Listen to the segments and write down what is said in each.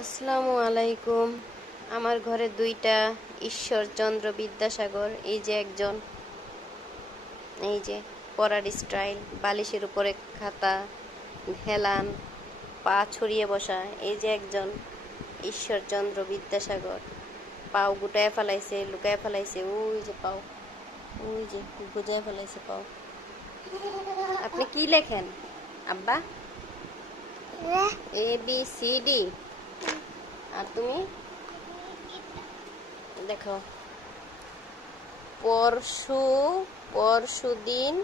আসসালামু আলাইকুম। আমার ঘরে দুইটা ঈশ্বরচন্দ্র বিদ্যাসাগর, এই যে একজন, এই যে পড়ার স্টাইল বালিশের উপরে খাতা, হেলান, পা ছড়িয়ে বসা, এই যে একজন ঈশ্বরচন্দ্র বিদ্যাসাগর। পাও গুটায় ফেলাইছে, লুকায় ফেলাইছে, ওই যে পাও, ওই যে গুজায় ফেলাইছে পাও। আপনি কি লেখেন? আব্বা? এ বি সি ডি আর তুমি? দেখো। পরশু পরশু দিন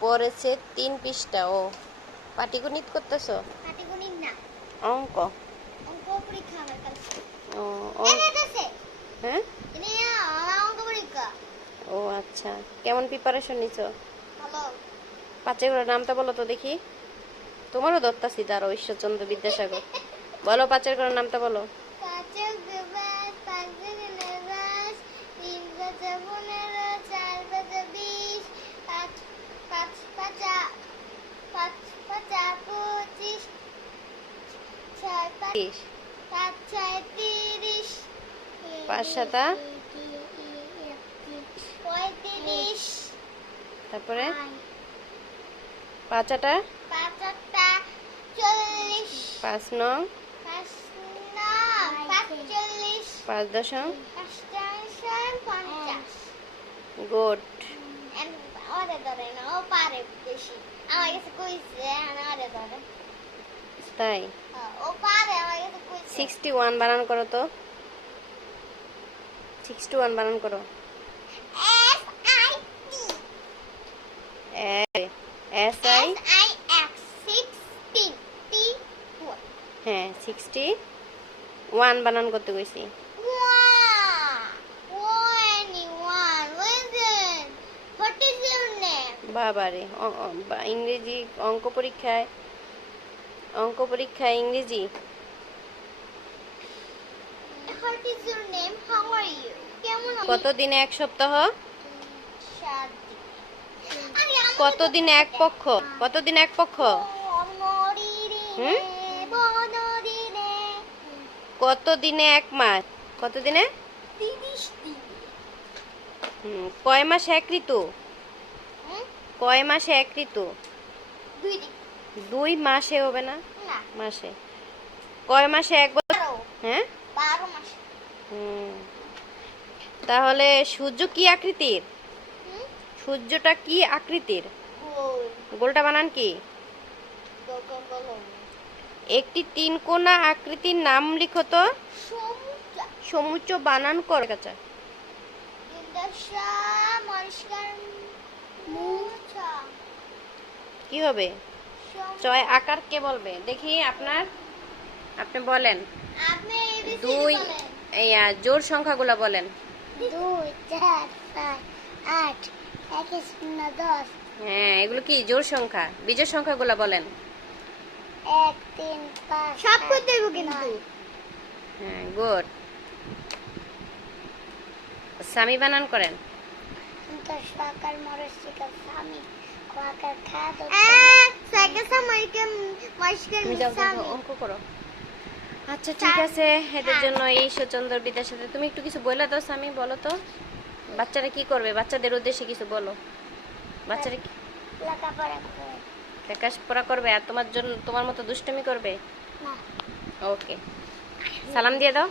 পড়েছে তিন পৃষ্ঠা ও। পাটিগণিত করতেছো? পাটিগণিত না। অঙ্ক। অঙ্ক পরীক্ষা আমার ও অঙ্ক হ্যাঁ? অঙ্ক পরীক্ষা। ও আচ্ছা। কেমন প্রিপারেশন নিছো? ভালো। পাঁচে করে নামটা বলো তো দেখি। তোমারও দত্তাছি দাঁড়ো ঈশ্বরচন্দ্র বিদ্যাসাগর। বলো পাঁচের নামটা বলো পাঁচে দুবাস পাঁচে নিবাস তিন পাঁচে পনেরো চার পাঁচে বিশ পাঁচ পাঁচ পাঁচা পাঁচ পাঁচা পঁচিশ ছয় পাঁচ সাতা? তারপরে? পাঁচ আটা পাঁচ চল্লিশ। পাঁচ নং। পাঁচ দশম গুড ওরে ধরে না ও পারে বেশি। আমার কাছে কইছে ওরে ধরে। তাই? সিক্সটি ওয়ান বানান করো তো। সিক্সটি ওয়ান বানান করো। এস আই হ্যাঁ সিক্সটি ওয়ান বানান করতে name? বাবারে ইংরেজি অঙ্ক পরীক্ষায় অঙ্ক পরীক্ষা ইংরেজি? কত দিনে এক সপ্তাহ? কত দিনে। এক পক্ষ? কত দিনে এক পক্ষ? কত দিনে এক মাস? কত দিনে। কয় মাসে এক ঋতু? কয় মাসে এক ঋতু? দুই। দুই মাসে হবে না? মাসে। কয় মাসে এক বছর? হ্যাঁ। তাহলে সূর্য কি আকৃতির? সূর্যটা কি আকৃতির? গোলটা বানান কি। একটি তিন কোণা আকৃতির নাম লিখো তো। সমুচ্চ বানান করে। মুছা। কি হবে? চয় আকার কে বলবে? দেখি আপনার আপনি বলেন। দুই। জোর সংখ্যাগুলো বলেন। দুই চার আট এক শূন্য দশ। হ্যাঁ এগুলো কি জোর সংখ্যা? বিজোড় সংখ্যাগুলো বলেন। এক তিন পাঁচ সব করতে দেবো কিন্তু। হ্যাঁ গুড। স্বামী বানান করেন। তো সকাল মরসিকা স্বামী কোয়াকার খাদ অঙ্ক করো। আচ্ছা ঠিক আছে এদের জন্য এই সচন্দর বিদ্যার সাথে। তুমি একটু কিছু বলে দাও স্বামী বলো তো। বাচ্চারা কি করবে? বাচ্চাদের উদ্দেশ্যে কিছু বলো। বাচ্চারা কি লেখাপড়া করবে। আর তোমার জন্য তোমার মতো দুষ্টুমি করবে? ওকে। সালাম দিয়ে দাও।